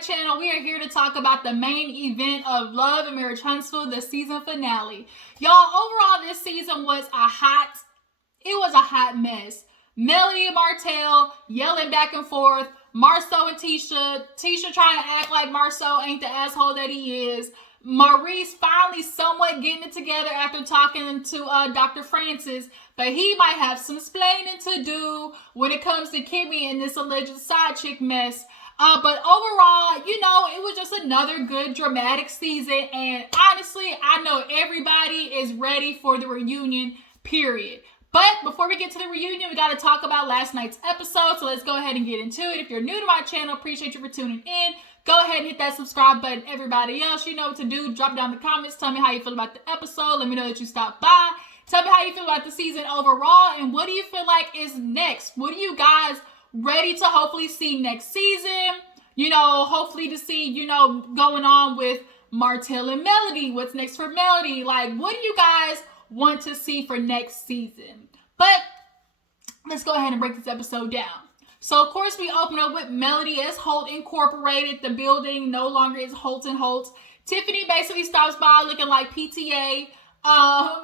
channel, we are here to talk about the main event of Love and Marriage Huntsville, the season finale. Y'all, overall, this season was a hot mess. Melody and Martell yelling back and forth. Marceau and Tisha. Tisha trying to act like Marceau ain't the asshole that he is. Maurice finally somewhat getting it together after talking to Dr. Francis, but he might have some splaining to do when it comes to Kimmy and this alleged side chick mess. But overall, it was just another good dramatic season, and honestly, I know everybody is ready for the reunion, period. But before we get to the reunion, we got to talk about last night's episode, so let's go ahead and get into it. If you're new to my channel, appreciate you for tuning in. Go ahead and hit that subscribe button. Everybody else, you know what to do. Drop down the comments. Tell me how you feel about the episode. Let me know that you stopped by. Tell me how you feel about the season overall, and what do you feel like is next? What are you guys ready to hopefully see next season? Hopefully to see, going on with Martell and Melody. What's next for Melody? Like, what do you guys want to see for next season? But let's go ahead and break this episode down. So, of course, we open up with Melody as Holt Incorporated. The building no longer is Holt & Holt. Tiffany basically stops by looking like PTA.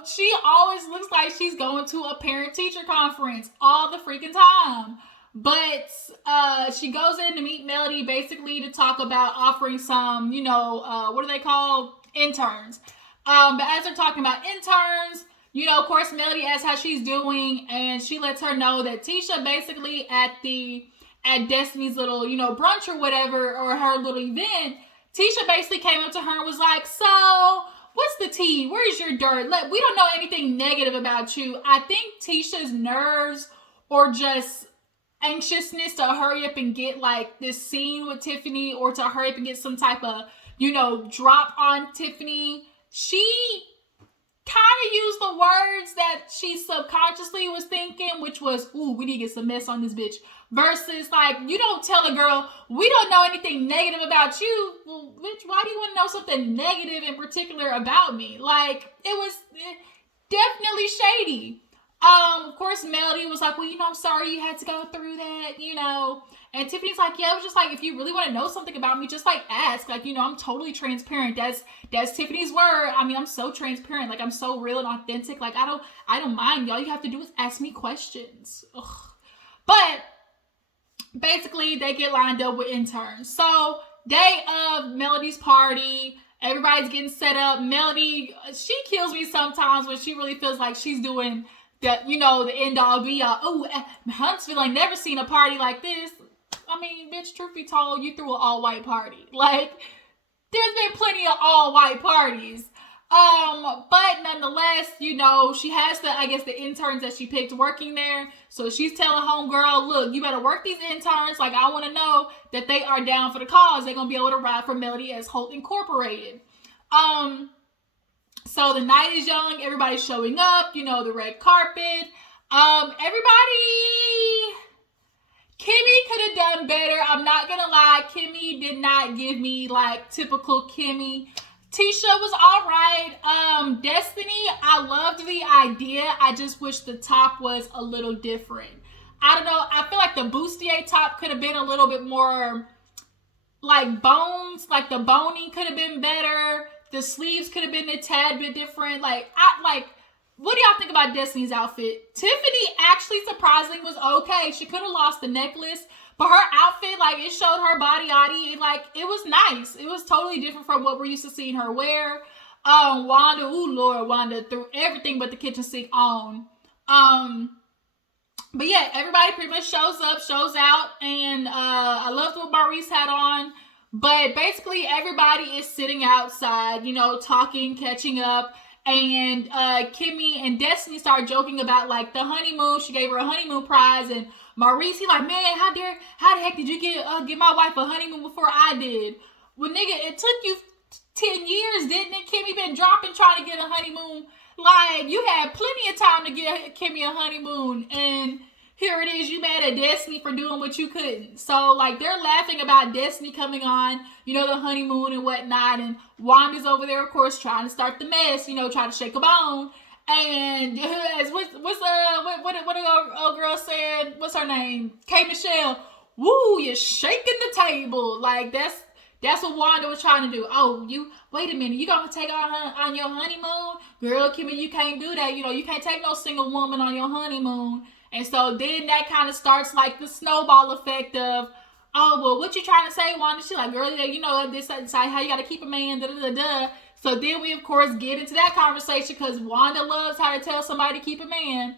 She always looks like she's going to a parent-teacher conference all the freaking time. But she goes in to meet Melody basically to talk about offering some, what are they called? Interns. But as they're talking about interns, of course, Melody asks how she's doing, and she lets her know that Tisha basically at Destiny's little, brunch or whatever, or her little event, Tisha basically came up to her and was like, so, what's the tea? Where's your dirt? We don't know anything negative about you. I think Tisha's nerves or just anxiousness to hurry up and get, this scene with Tiffany, or to hurry up and get some type of, drop on Tiffany. She kind of used the words that she subconsciously was thinking, which was, ooh, we need to get some mess on this bitch. Versus, you don't tell a girl, we don't know anything negative about you. Well, bitch, why do you want to know something negative in particular about me? It was definitely shady. Of course, Melody was like, well, I'm sorry you had to go through that, And Tiffany's like, yeah, it was just if you really want to know something about me, just ask. I'm totally transparent. That's Tiffany's word. I mean, I'm so transparent. I'm so real and authentic. I don't mind. All you have to do is ask me questions. Ugh. But basically, they get lined up with interns. So, day of Melody's party, everybody's getting set up. Melody, she kills me sometimes when she really feels like she's doing the end all be all. Oh, Huntsville ain't never seen a party like this. I mean, bitch, truth be told, you threw an all-white party. There's been plenty of all-white parties. But nonetheless, she has the interns that she picked working there. So she's telling homegirl, look, you better work these interns. I want to know that they are down for the cause. They're going to be able to ride for Melody as Holt Incorporated. So the night is young. Everybody's showing up. The red carpet. Kimmy could have done better. I'm not going to lie. Kimmy did not give me typical Kimmy. Tisha was all right. Destiny, I loved the idea. I just wish the top was a little different. I don't know. I feel like the bustier top could have been a little bit more bones. The boning could have been better. The sleeves could have been a tad bit different. What do y'all think about Destiny's outfit? Tiffany actually surprisingly was okay. She could have lost the necklace, but her outfit, it showed her body. It was nice. It was totally different from what we're used to seeing her wear. Wanda, ooh, Lord, Wanda threw everything but the kitchen sink on. But yeah, everybody pretty much shows up, shows out, and I loved what Maurice had on. But basically, everybody is sitting outside, talking, catching up. And Kimmy and Destiny start joking about the honeymoon. She gave her a honeymoon prize, and Maurice, he man, how the heck did you get my wife a honeymoon before I did? Well, nigga, it took you 10 years, didn't it? Kimmy been dropping trying to get a honeymoon. You had plenty of time to get Kimmy a honeymoon, and here it is, you mad at Destiny for doing what you couldn't. So, they're laughing about Destiny coming on, the honeymoon and whatnot. And Wanda's over there, of course, trying to start the mess, trying to shake a bone. And as what the old girl said, what's her name? K. Michelle, woo, you're shaking the table. That's what Wanda was trying to do. Oh, you wait a minute. You gonna take on your honeymoon, girl? Kimmy, you can't do that. You can't take no single woman on your honeymoon. And so then that kind of starts like the snowball effect of, oh, well, what you trying to say, Wanda? She's like, girl, this is how you got to keep a man, da da da. So then we, of course, get into that conversation because Wanda loves how to tell somebody to keep a man.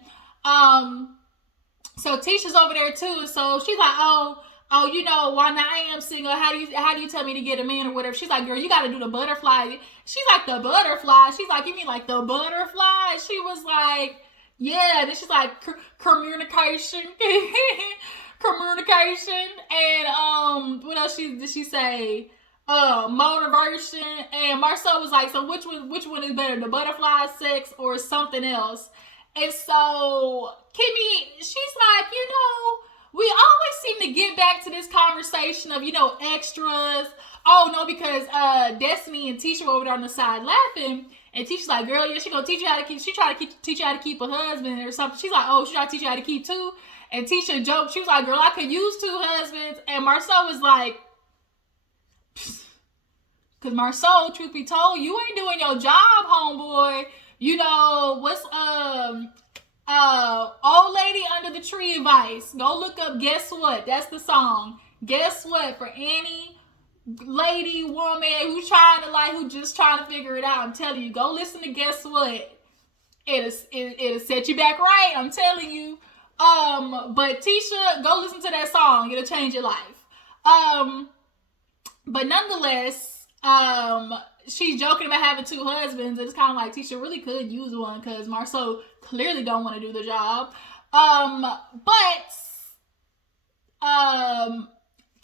So Tisha's over there too. So she's like, oh, Wanda, I am single. How do you tell me to get a man or whatever? She's like, girl, you got to do the butterfly. She's like, the butterfly. She's like, you mean like the butterfly? She was like, yeah. Then she's like, communication. Communication. And what else did she say? Motivation. And Marcel was like, so which one is better, the butterfly sex or something else? And so Kimmy, she's like, we always seem to get back to this conversation of, extras. Oh no, because Destiny and Tisha were over there on the side laughing, and Tisha's like, girl, yeah, she gonna teach you how to keep. She try to teach you how to keep a husband or something. She's like, oh, she try to teach you how to keep two. And Tisha joked. She was like, girl, I could use two husbands. And Marcel was like, because Marcel, truth be told, you ain't doing your job, homeboy. What's Old Lady Under the Tree advice. Go look up Guess What. That's the song. Guess What, for any lady, woman who just trying to figure it out. I'm telling you, go listen to Guess What. It'll set you back right. I'm telling you. But Tisha, go listen to that song. It'll change your life. But nonetheless, she's joking about having two husbands. It's kind of like Tisha really could use one because Marceau clearly don't want to do the job.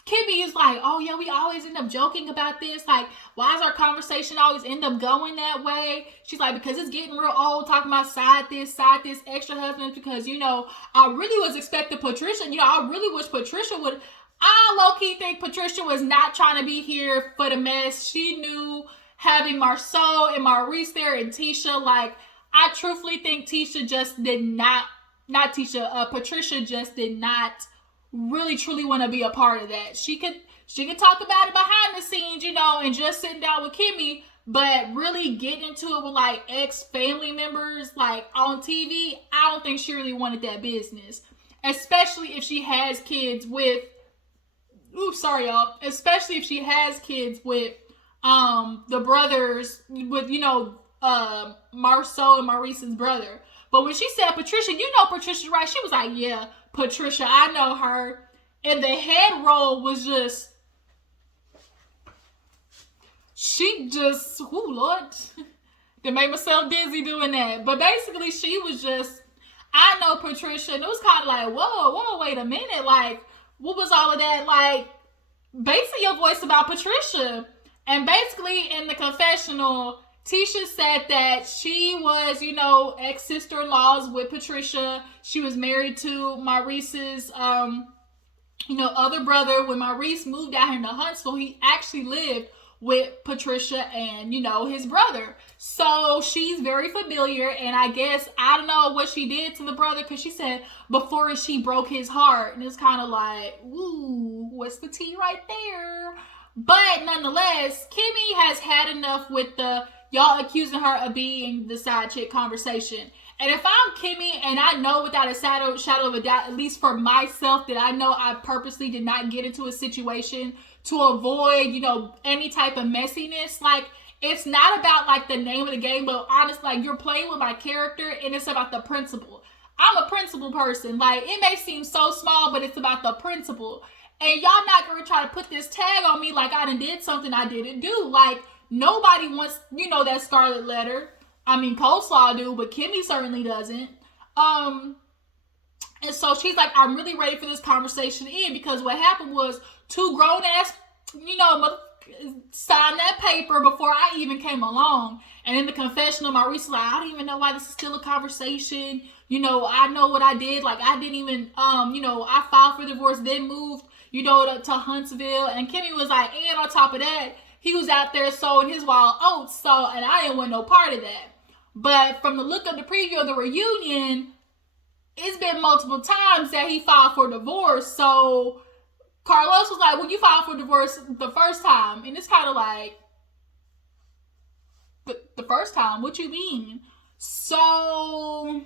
Kimmy is like, oh yeah, we always end up joking about this. Like, why does our conversation always end up going that way? She's like, because it's getting real old talking about side this, extra husbands. Because, I really was expecting Patricia. I really wish Patricia would. I low-key think Patricia was not trying to be here for the mess. She knew having Marceau and Maurice there and Tisha, like, I truthfully think Tisha just did not Patricia just did not really truly want to be a part of that. She could talk about it behind the scenes, and just sitting down with Kimmy, but really getting into it with like ex-family members like on TV, I don't think she really wanted that business. Especially if she has kids with especially if she has kids with the brothers, with Marceau and Maurice's brother. But when she said Patricia, Patricia's right. She was like, yeah, Patricia, I know her. And the head roll was just, Lord. That made myself dizzy doing that. But basically, she was just, I know Patricia. And it was kind of like, whoa, wait a minute. Like, what was all of that? Like, basically your voice about Patricia. And basically in the confessional, Tisha said that she was, ex-sister-in-laws with Patricia. She was married to Maurice's, other brother. When Maurice moved out here to Huntsville, he actually lived with Patricia and, his brother. So she's very familiar. And I guess, I don't know what she did to the brother, because she said before she broke his heart. And it's kind of like, ooh, what's the tea right there? But nonetheless, Kimmy has had enough with the y'all accusing her of being the side chick conversation. And if I'm Kimmy, and I know without a shadow of a doubt, at least for myself, that I know I purposely did not get into a situation to avoid, any type of messiness. Like, it's not about like the name of the game, but honestly, like, you're playing with my character, and it's about the principle. I'm a principle person. Like, it may seem so small, but it's about the principle. And y'all not gonna try to put this tag on me like I done did something I didn't do. Like, nobody wants, that scarlet letter. I mean, Coleslaw do, but Kimmy certainly doesn't. And so she's like, I'm really ready for this conversation to end, because what happened was two grown ass, signed that paper before I even came along. And in the confessional, Maurice is like, I don't even know why this is still a conversation. I know what I did. Like, I didn't even, I filed for divorce, then moved, to Huntsville. And Kimmy was like, and on top of that, he was out there sowing his wild oats. So, and I didn't want no part of that. But from the look of the preview of the reunion, it's been multiple times that he filed for divorce. So Carlos was like, well, you filed for divorce the first time. And it's kind of like, the first time? What you mean? So,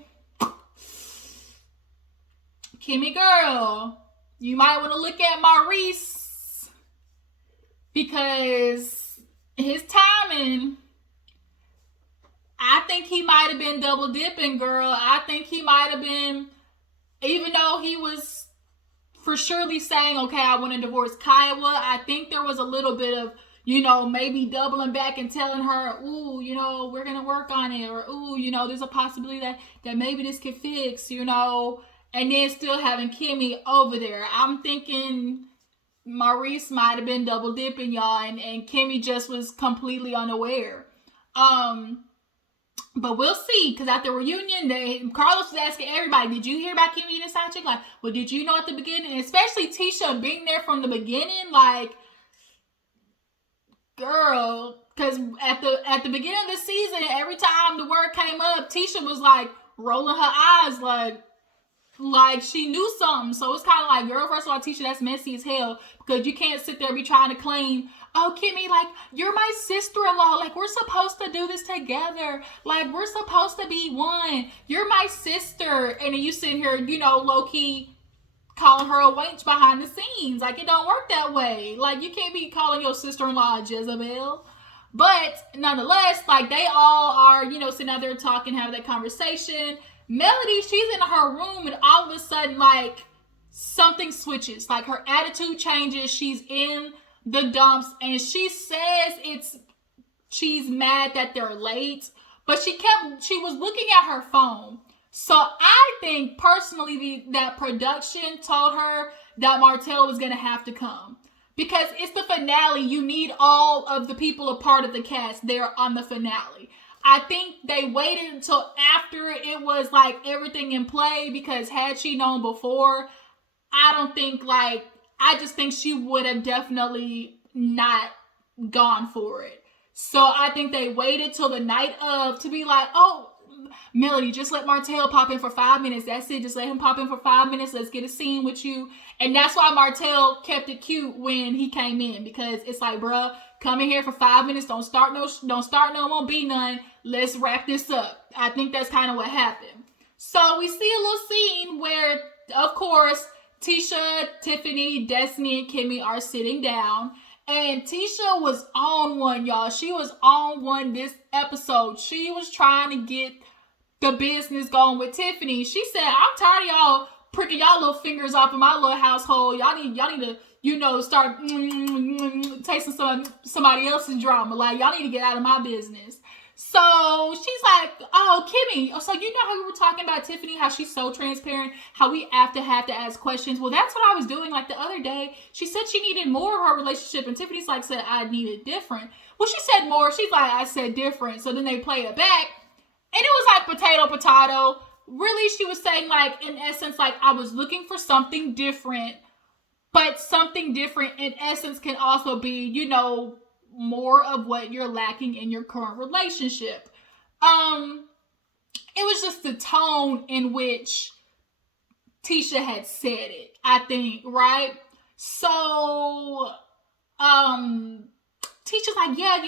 Kimmy girl, you might want to look at Maurice, because his timing, I think he might have been double dipping, girl. I think he might have been, even though he was for surely saying, okay, I want to divorce Kiowa, I think there was a little bit of, maybe doubling back and telling her, ooh, we're going to work on it. Or, ooh, there's a possibility that maybe this could fix, and then still having Kimmy over there. I'm thinking Maurice might have been double dipping, y'all, and Kimmy just was completely unaware. But we'll see, because at the reunion, Carlos was asking everybody, did you hear about Kimmy and sidechick? Like, well, did you know at the beginning? Especially Tisha being there from the beginning, like, girl, because at the beginning of the season, every time the word came up, Tisha was like rolling her eyes, like she knew something. So it's kind of like, girl, first of all, Tisha, that's messy as hell, because you can't sit there and be trying to claim, oh, Kimmy, like, you're my sister-in-law. Like, we're supposed to do this together. Like, we're supposed to be one. You're my sister. And then you sitting here, low-key calling her a wench behind the scenes. Like, it don't work that way. Like, you can't be calling your sister-in-law a Jezebel. But, nonetheless, like, they all are, sitting out there talking, having that conversation. Melody, she's in her room, and all of a sudden, like, something switches. Like, her attitude changes. She's in the dumps, and she says she's mad that they're late, but she was looking at her phone. So I think personally that production told her that Martell was going to have to come, because it's the finale. You need all of the people a part of the cast there on the finale. I think they waited until after it was like everything in play, because had she known before, I just think she would have definitely not gone for it. So I think they waited till the night of to be like, oh, Melody, just let Martell pop in for 5 minutes. That's it. Just let him pop in for 5 minutes. Let's get a scene with you. And that's why Martell kept it cute when he came in, because it's like, bruh, come in here for 5 minutes. Don't start no, won't be none. Let's wrap this up. I think that's kind of what happened. So we see a little scene where, of course, Tisha, Tiffany, Destiny, and Kimmy are sitting down. And Tisha was on one, y'all. She was on one this episode. She was trying to get the business going with Tiffany. She said, I'm tired of y'all pricking y'all little fingers off in my little household. Y'all need to, start tasting somebody else's drama. Like, y'all need to get out of my business. So she's like, oh, Kimmy, so you know how we were talking about Tiffany, how she's so transparent, how we have to ask questions. Well, that's what I was doing like the other day. She said she needed more of her relationship, and Tiffany's like, said I needed different. Well, she said more. She's like, I said different. So then they play it back, and it was like potato. Really, she was saying, like, in essence, like, I was looking for something different, but something different in essence can also be, more of what you're lacking in your current relationship. It was just the tone in which Tisha had said it, I think, right? So, Tisha's like, yeah,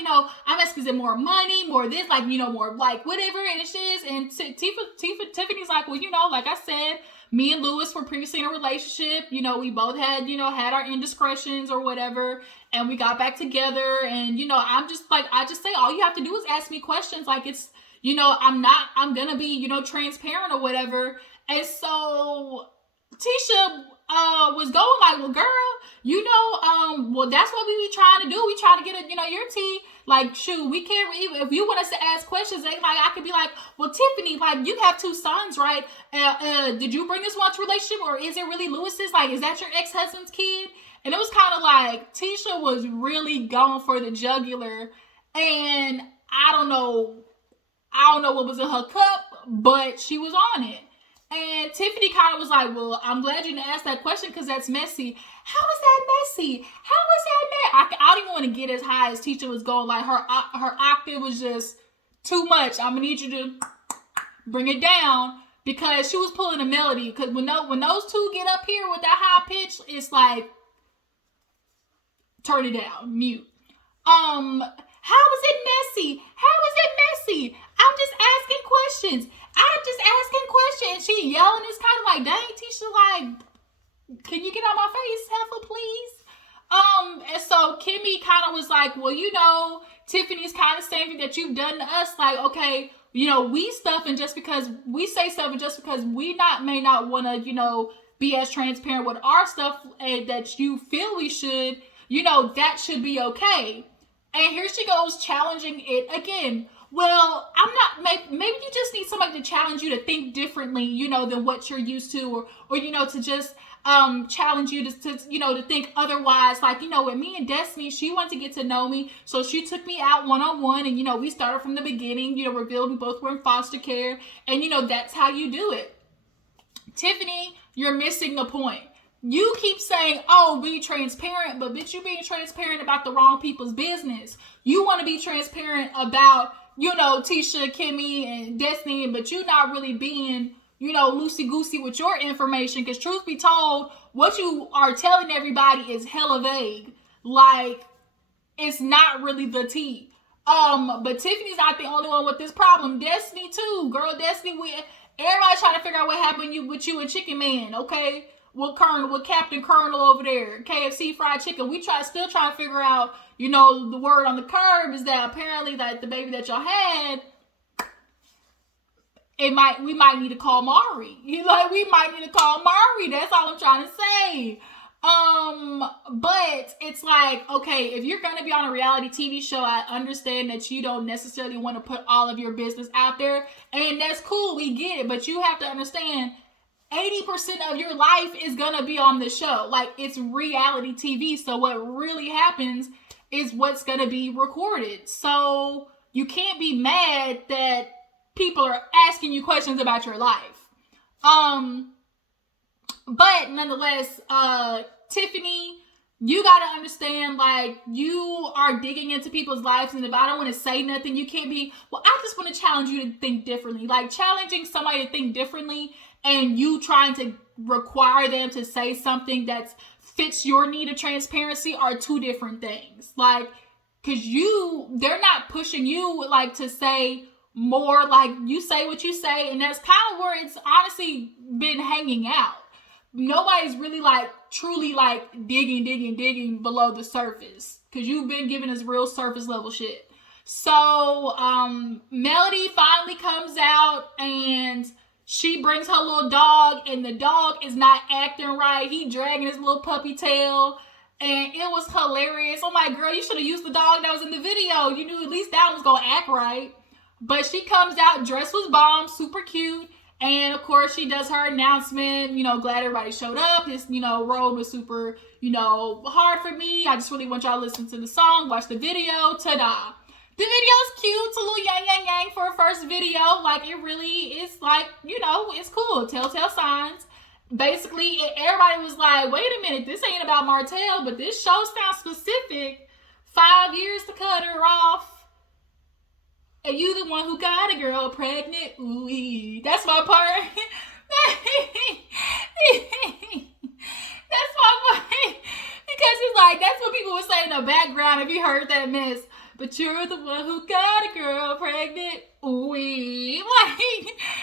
I'm asking, is it more money, more this, like, more like whatever it is. And Tiffany's like, well, like I said, me and Lewis were previously in a relationship. We both had, had our indiscretions or whatever, and we got back together. And, I'm just like, I just say, all you have to do is ask me questions. Like, it's, I'm gonna be, transparent or whatever. And so Tisha was going like, well, girl, well, that's what we be trying to do. We try to get your tea. Like, shoot, we can't, if you want us to ask questions, like, I could be like, well, Tiffany, like, you have 2 sons, right? Did you bring this one to relationship, or is it really Lewis's? Like, is that your ex-husband's kid? And it was kind of like, Tisha was really going for the jugular, and I don't know what was in her cup, but she was on it. And Tiffany kind of was like, well, I'm glad you didn't ask that question, because that's messy. How is that messy? How is that messy? I don't even want to get as high as Tisha was going. Like, her octave was just too much. I'm going to need you to bring it down, because she was pulling a Melody. Because when those two get up here with that high pitch, it's like, turn it down, mute. How is it messy? How is it messy? I'm just asking questions. I'm just asking questions. She yelling. It's kind of like, dang, Tisha, like, can you get out my face, heifer, please? And so Kimmy kind of was like, well, you know, Tiffany's kind of saying that you've done to us. Like, okay, you know, we stuff, and just because we say stuff, and just because we may not want to, you know, be as transparent with our stuff that you feel we should, you know, that should be okay. And here she goes challenging it again. Well, I'm not, maybe you just need somebody to challenge you to think differently, you know, than what you're used to, or you know, to just challenge you to you know, to think otherwise. Like, you know, with me and Destiny, she wanted to get to know me, so she took me out one-on-one, and you know, we started from the beginning, you know, revealed we both were in foster care, and you know, that's how you do it. Tiffany, you're missing the point. You keep saying, oh, be transparent, but bitch, you being transparent about the wrong people's business. You want to be transparent about, you know, Tisha, Kimmy, and Destiny, but you not really being, you know, loosey-goosey with your information, because truth be told, what you are telling everybody is hella vague. Like, it's not really the tea. But Tiffany's not the only one with this problem. Destiny too. Girl, Destiny, everybody trying to figure out what happened with you and Chicken Man, okay? With Captain Colonel over there, KFC fried chicken. We still trying to figure out, you know, the word on the curb is that apparently that the baby that y'all had, we might need to call Mari. Like, we might need to call Mari. That's all I'm trying to say. But it's like, okay, if you're gonna be on a reality TV show, I understand that you don't necessarily want to put all of your business out there, and that's cool. We get it, but you have to understand, 80% of your life is gonna be on the show. Like, it's reality TV, so what really happens is what's gonna be recorded. So you can't be mad that people are asking you questions about your life. But nonetheless, Tiffany, you gotta understand, like, you are digging into people's lives, and if I don't want to say nothing, you can't be, well, I just want to challenge you to think differently. Like, challenging somebody to think differently and you trying to require them to say something that fits your need of transparency are two different things. Like, because they're not pushing you, like, to say more. Like, you say what you say, and that's kind of where it's honestly been hanging out. Nobody's really, like, truly, like, digging below the surface, because you've been giving us real surface level shit. So Melody finally comes out, and she brings her little dog, and the dog is not acting right. He dragging his little puppy tail, and it was hilarious. I'm like, girl, you should have used the dog that was in the video. You knew at least that one was gonna act right. But she comes out, dress was bomb, super cute. And of course, she does her announcement, you know, glad everybody showed up. This, you know, road was super, you know, hard for me. I just really want y'all to listen to the song, watch the video, ta-da. The video's cute. It's a little yang for a first video. Like, it really is, like, you know, it's cool. Telltale signs. Basically, everybody was like, wait a minute, this ain't about Martell, but this show sounds specific. 5 years to cut her off. And you the one who got a girl pregnant. Ooh, that's my part. That's my part. Because it's like, that's what people would say in the background if you heard that mess. But you're the one who got a girl pregnant. Ooh, like,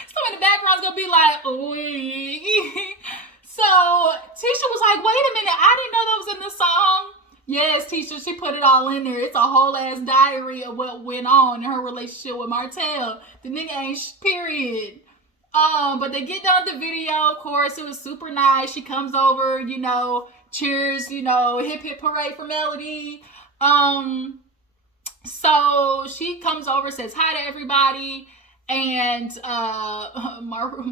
someone in the background's gonna be like, ooh. So Tisha was like, wait a minute, I didn't know that was in the song. Yes, Tisha, she put it all in there. It's a whole ass diary of what went on in her relationship with Martell. The nigga ain't period. But they get done with the video, of course. It was super nice. She comes over, you know, cheers, you know, hip hip hooray for Melody. So she comes over, says hi to everybody, and Marceau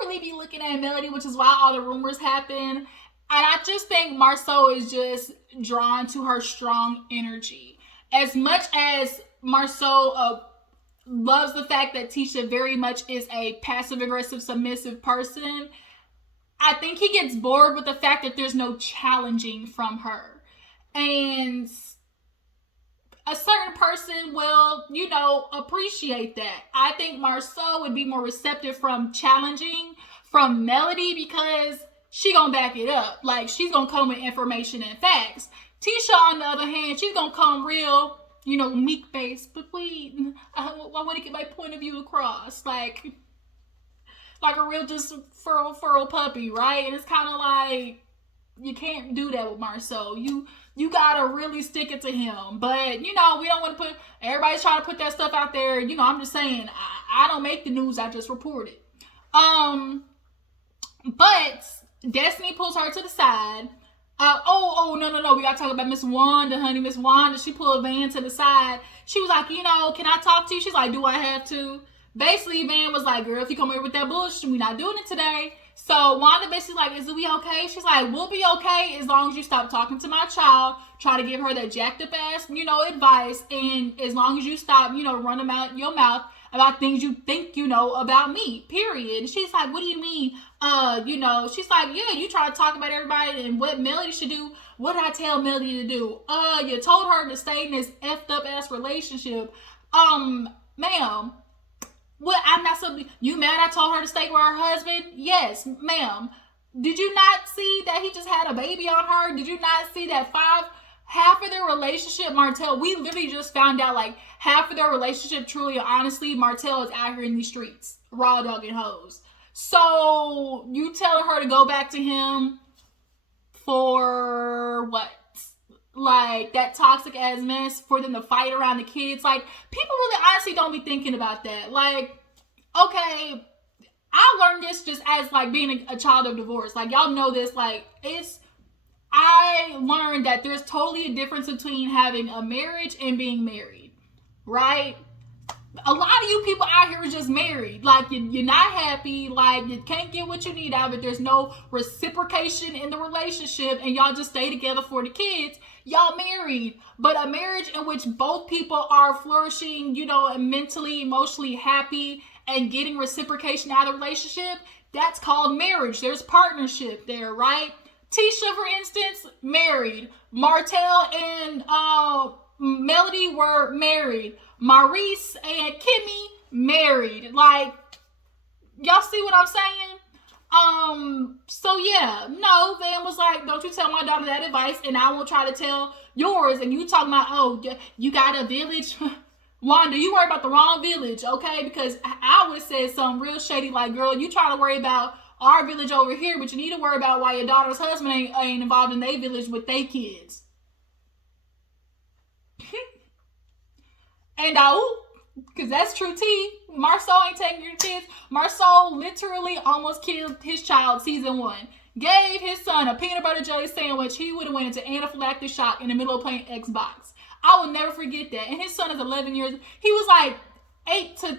really be looking at Melody, which is why all the rumors happen. And I just think Marceau is just drawn to her strong energy. As much as Marceau loves the fact that Tisha very much is a passive-aggressive, submissive person, I think he gets bored with the fact that there's no challenging from her. And a certain person will, you know, appreciate that. I think Marceau would be more receptive from challenging from Melody, because she gonna back it up. Like, she's gonna come with information and facts. Tisha, on the other hand, she's gonna come real, meek-based, but wait, I want to get my point of view across. Like a real just furl puppy, right? And it's kind of like, you can't do that with Marcel. You gotta really stick it to him. But, we don't want to everybody's trying to put that stuff out there. I'm just saying, I don't make the news, I just report it. But Destiny pulls her to the side. No. We gotta talk about Miss Wanda, honey. Miss Wanda, she pulled Van to the side. She was like, can I talk to you? She's like, do I have to? Basically, Van was like, girl, if you come here with that bullshit, we're not doing it today. So Wanda basically like, is we okay? She's like, we'll be okay as long as you stop talking to my child, try to give her that jacked up ass, advice, and as long as you stop, running out your mouth about things you think you know about me, period. And she's like, what do you mean? She's like, yeah, you try to talk about everybody and what Melody should do. What did I tell Melody to do? You told her to stay in this effed up ass relationship. Ma'am, what? I'm not something. You mad I told her to stay with her husband? Yes, ma'am. Did you not see that he just had a baby on her? Did you not see that half of their relationship, Martell, we literally just found out like half of their relationship, truly, honestly, Martell is out here in these streets, raw dogging hoes. So you telling her to go back to him for what? Like that toxic ass mess, for them to fight around the kids. Like, people really honestly don't be thinking about that. Like, okay, I learned this just as like being a child of divorce. Like, y'all know this. Like, I learned that there's totally a difference between having a marriage and being married, right? A lot of you people out here are just married. Like, you're not happy. Like, you can't get what you need out of it. There's no reciprocation in the relationship, and y'all just stay together for the kids. Y'all married. But a marriage in which both people are flourishing, and mentally, emotionally happy, and getting reciprocation out of the relationship, that's called marriage. There's partnership there, right? Tisha, for instance, married. Martell and Melody were married. Maurice and Kimmy, married. Like, y'all see what I'm saying? So yeah, no, Van was like, don't you tell my daughter that advice, and I won't try to tell yours. And you talking about, oh, you got a village? Wanda, you worry about the wrong village, okay? Because I would have said something real shady like, girl, you try to worry about our village over here, but you need to worry about why your daughter's husband ain't involved in their village with their kids. And because that's true tea. Marceau ain't taking your kids. Marceau literally almost killed his child season 1. Gave his son a peanut butter jelly sandwich. He would have went into anaphylactic shock in the middle of playing Xbox. I will never forget that. And his son is 11 years. He was like 8 to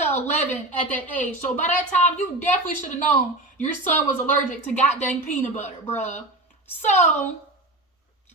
11 at that age. So by that time, you definitely should have known your son was allergic to goddamn peanut butter, bruh. So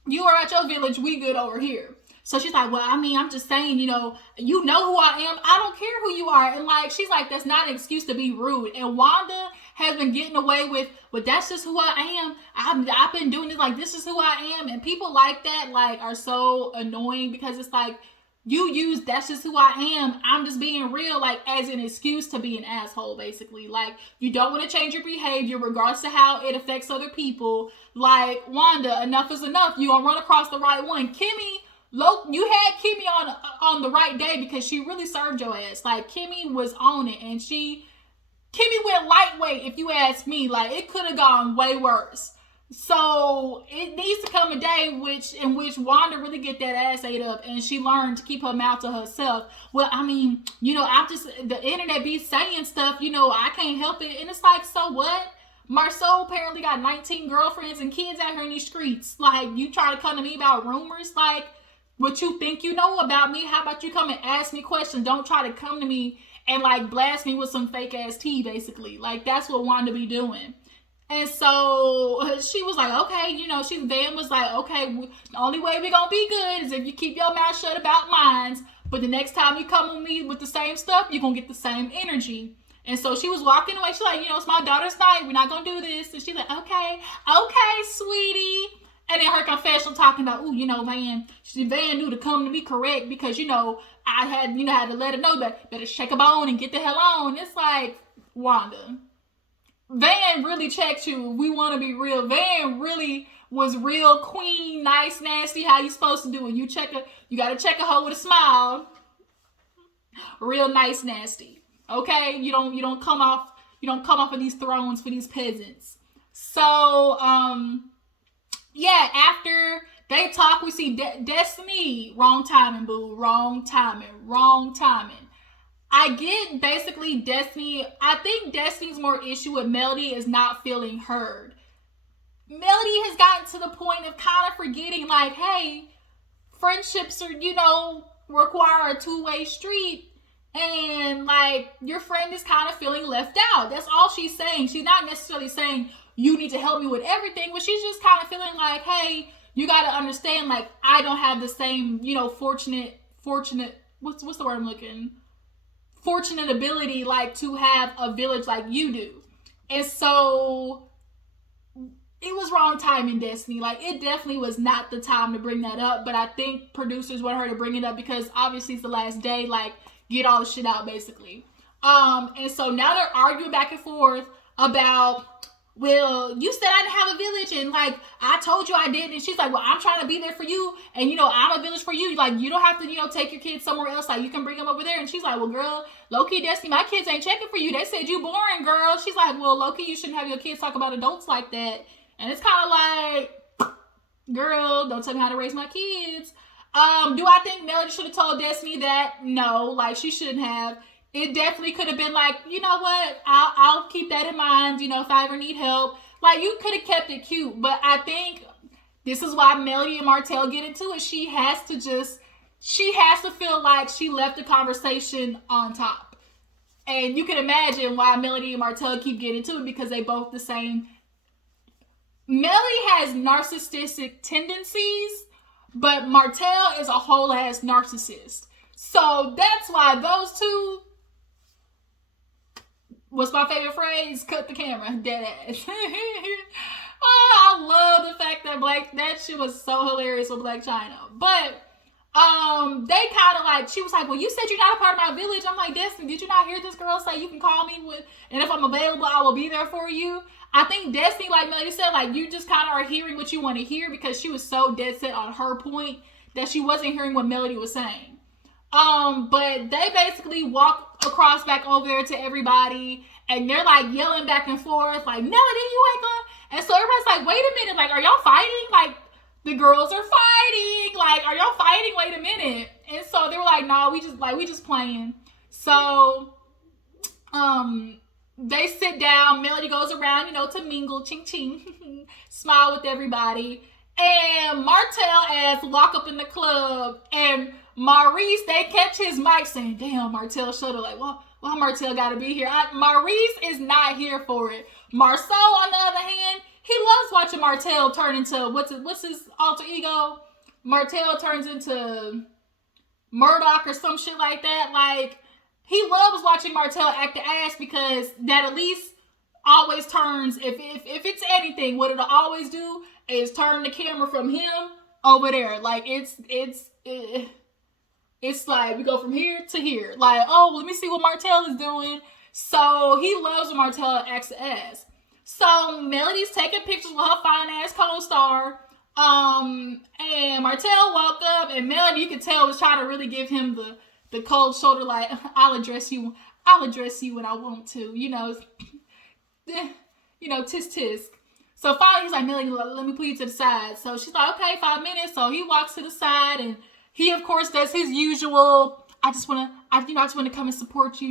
you are at your village. We good over here. So she's like, well, I mean, I'm just saying, you know who I am. I don't care who you are. And like, she's like, that's not an excuse to be rude. And Wanda has been getting away with, but that's just who I am. I've been doing this, like, this is who I am. And people like that, like, are so annoying because it's like, you use that's just who I am. I'm just being real, like, as an excuse to be an asshole, basically. Like, you don't want to change your behavior regardless to how it affects other people. Like, Wanda, enough is enough. You're going to run across the right one. Kimmy, you had Kimmy on the right day because she really served your ass. Like, Kimmy was on it, and Kimmy went lightweight, if you ask me. Like, it could have gone way worse. So it needs to come a day in which Wanda really get that ass ate up, and she learned to keep her mouth to herself. Well, I mean, I'm just, the internet be saying stuff, I can't help it. And it's like, so what? Marceau apparently got 19 girlfriends and kids out here in these streets. Like, you try to come to me about rumors, like, what you think you know about me? How about you come and ask me questions? Don't try to come to me and, like, blast me with some fake ass tea, basically. Like, that's what Wanda be doing. And so she was like, okay, Van was like, okay, the only way we're going to be good is if you keep your mouth shut about mine. But the next time you come with me with the same stuff, you're going to get the same energy. And so she was walking away. She's like, it's my daughter's night. We're not going to do this. And she's like, okay, sweetie. And then her confession talking about, Van knew to come to me correct because, I had to let her know that better shake a bone and get the hell on. It's like, Wanda, Van really checked you. We want to be real. Van really was real queen, nice, nasty. How you supposed to do it? You gotta check a hoe with a smile. Real nice, nasty. Okay, you don't come off of these thrones for these peasants. So yeah, after they talk, we see Destiny. Wrong timing, boo. Wrong timing. I get basically Destiny. I think Destiny's more issue with Melody is not feeling heard. Melody has gotten to the point of kind of forgetting, like, hey, friendships are, require a two-way street. And, like, your friend is kind of feeling left out. That's all she's saying. She's not necessarily saying, you need to help me with everything, but she's just kind of feeling like, hey, you got to understand, like, I don't have the same, fortunate, what's the word I'm looking? Fortunate ability, like, to have a village like you do. And so it was wrong timing, Destiny. Like, it definitely was not the time to bring that up, but I think producers want her to bring it up because obviously it's the last day, like, get all the shit out, basically. And so now they're arguing back and forth about, well, you said I didn't have a village, and, like, I told you I did, and she's like, well, I'm trying to be there for you, and, I'm a village for you, like, you don't have to, take your kids somewhere else, like, you can bring them over there, and she's like, well, girl, low-key, Destiny, my kids ain't checking for you, they said you boring, girl. She's like, well, low-key, you shouldn't have your kids talk about adults like that, and it's kind of like, girl, don't tell me how to raise my kids. Do I think Melody should have told Destiny that? No, like, she shouldn't have. It definitely could have been like, you know what, I'll keep that in mind, if I ever need help. Like, you could have kept it cute, but I think this is why Melody and Martell get into it. She has to feel like she left the conversation on top. And you can imagine why Melody and Martell keep getting into it, because they both the same. Melody has narcissistic tendencies, but Martell is a whole ass narcissist. So that's why those two, what's my favorite phrase? Cut the camera, dead ass. I love the fact that shit was so hilarious with Black China. But they kind of like, she was like, well, you said you're not a part of my village. I'm like, Destiny, did you not hear this girl say you can call me and if I'm available, I will be there for you? I think Destiny, like Melody said, like, you just kind of are hearing what you want to hear, because she was so dead set on her point that she wasn't hearing what Melody was saying. But they basically walk across back over there to everybody, and they're like yelling back and forth, like, Melody, you ain't gonna. And so everybody's like, wait a minute, like, are y'all fighting? Like, the girls are fighting. Like, are y'all fighting? Wait a minute. And so they were like, no, we just playing. So, they sit down. Melody goes around, to mingle, ching ching, smile with everybody. And Martell ass walk up in the club, and Maurice, they catch his mic saying, damn, Martell showed her, like, well, why Martell gotta be here? Maurice is not here for it. Marceau, on the other hand, he loves watching Martell turn into, what's his alter ego? Martell turns into Murdoch or some shit like that. Like, he loves watching Martell act the ass, because that at least always turns, if it's anything, what it'll always do is turn the camera from him over there. Like, it's like, we go from here to here. Like, oh, let me see what Martell is doing. So, he loves when Martell acts the ass. So, Melody's taking pictures with her fine-ass co-star. And Martell walked up, and Melody, you could tell, was trying to really give him the cold shoulder, like, I'll address you when I want to, tisk tisk. So finally, he's like, Melody, let me pull you to the side. So she's like, okay, 5 minutes. So he walks to the side, and he, of course, does his usual, I just want to come and support you,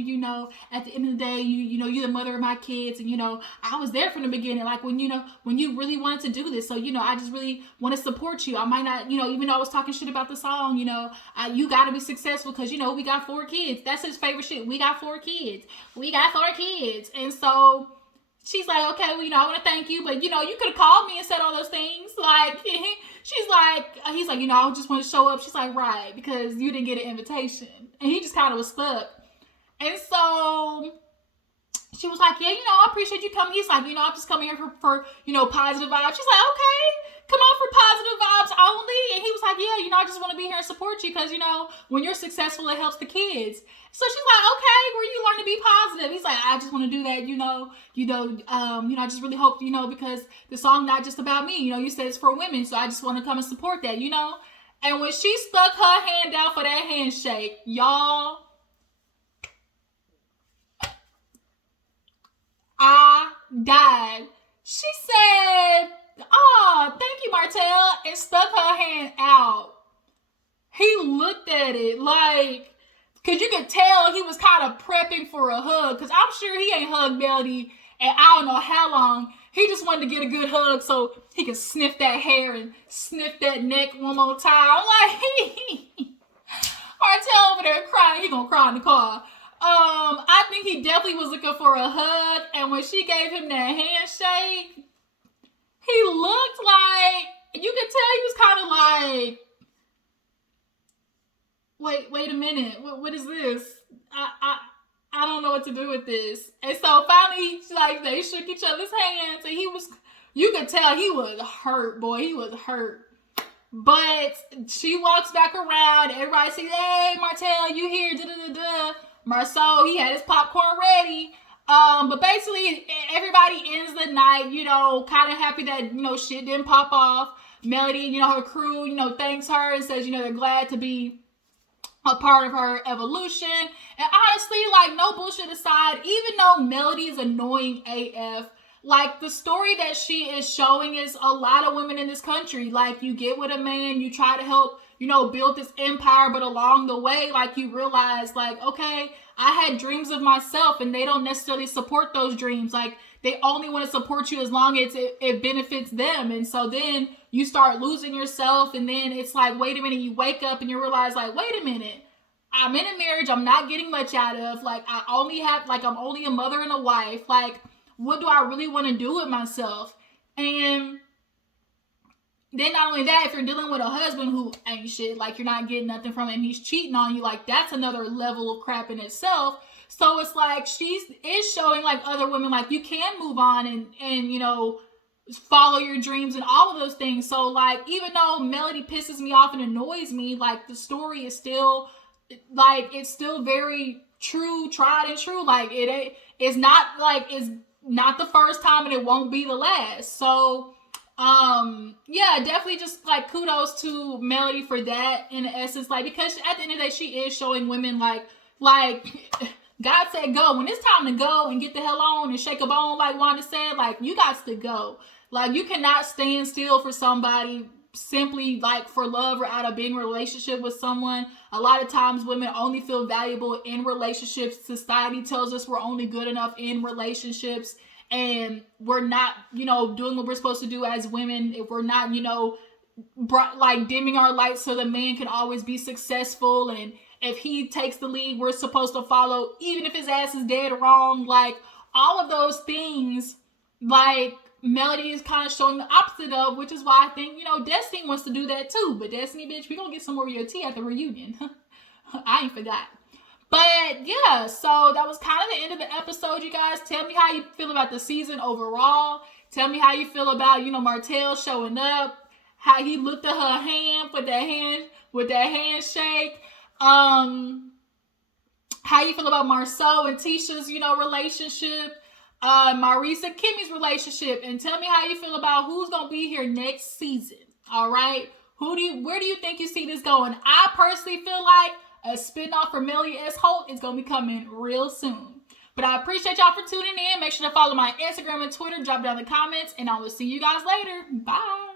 at the end of the day, you're the mother of my kids, and, I was there from the beginning, like, when you really wanted to do this, so, I just really want to support you. I might not, even though I was talking shit about the song, you got to be successful, because, we got 4 kids. That's his favorite shit. We got 4 kids. And so she's like, okay, well, I want to thank you, but, you could have called me and said all those things. Like, he's like, I just want to show up. She's like, right, because you didn't get an invitation. And he just kind of was stuck. And so she was like, yeah, I appreciate you coming. He's like, I'm just coming here for positive vibes. She's like, okay, come on for positive vibes only. And he was like, yeah, I just want to be here and support you, because, when you're successful, it helps the kids. So she's like, okay, where you learn to be positive. He's like, I just want to do that, I just really hope, because the song not just about me, you said it's for women, so I just want to come and support that, And when she stuck her hand out for that handshake, y'all, I died. She said, oh, thank you, Martell, and stuck her hand out. He looked at it like, because you could tell he was kind of prepping for a hug, because I'm sure he ain't hugged Melody and I don't know how long. He just wanted to get a good hug so he could sniff that hair and sniff that neck one more time. I'm like, Martell over there crying. He gonna cry in the car. I think he definitely was looking for a hug, and when she gave him that handshake, he looked like, you could tell he was kind of like, wait a minute, what is this? I don't know what to do with this. And so finally, they shook each other's hands, and you could tell he was hurt, boy. He was hurt. But she walks back around. Everybody says, hey, Martell, you here? Da-da-da-da. Marceau, he had his popcorn ready. But basically, everybody ends the night, kind of happy that, shit didn't pop off. Melody, her crew, thanks her and says, they're glad to be a part of her evolution. And honestly, no bullshit aside, even though Melody is annoying AF, the story that she is showing is a lot of women in this country. You get with a man, you try to help, build this empire, but along the way, you realize, okay, I had dreams of myself, and they don't necessarily support those dreams. They only want to support you as long as it benefits them. And so then you start losing yourself, and then it's wait a minute, you wake up and you realize, wait a minute, I'm in a marriage I'm not getting much out of. I only have, I'm only a mother and a wife. What do I really want to do with myself? And then not only that, if you're dealing with a husband who ain't shit, you're not getting nothing from it, and he's cheating on you, that's another level of crap in itself. So it's she is showing other women, you can move on and follow your dreams and all of those things. So even though Melody pisses me off and annoys me, the story is still it's still very true, tried and true. It's not it's not the first time, and it won't be the last. So yeah, definitely just kudos to Melody for that in essence, because at the end of the day, she is showing women God said go. When it's time to go and get the hell on and shake a bone, like Wanda said, you got to go. You cannot stand still for somebody simply for love or out of being in a relationship with someone. A lot of times women only feel valuable in relationships. Society tells us we're only good enough in relationships, and we're not, doing what we're supposed to do as women. If we're not, dimming our lights so the man can always be successful, and if he takes the lead, we're supposed to follow, even if his ass is dead wrong. All of those things, Melody is kind of showing the opposite of, which is why I think, Destiny wants to do that too. But Destiny, bitch, we gonna get some more of your tea at the reunion. I ain't forgot. But yeah, so that was kind of the end of the episode, you guys. Tell me how you feel about the season overall. Tell me how you feel about, Martell showing up, how he looked at her hand with that handshake. How you feel about Marceau and Tisha's, relationship, Maurice and Kimmy's relationship, and tell me how you feel about who's gonna be here next season. All right, where do you think you see this going? I personally feel like a spinoff for Melody S. Holt is gonna be coming real soon. But I appreciate y'all for tuning in. Make sure to follow my Instagram and Twitter. Drop down the comments, and I will see you guys later. Bye.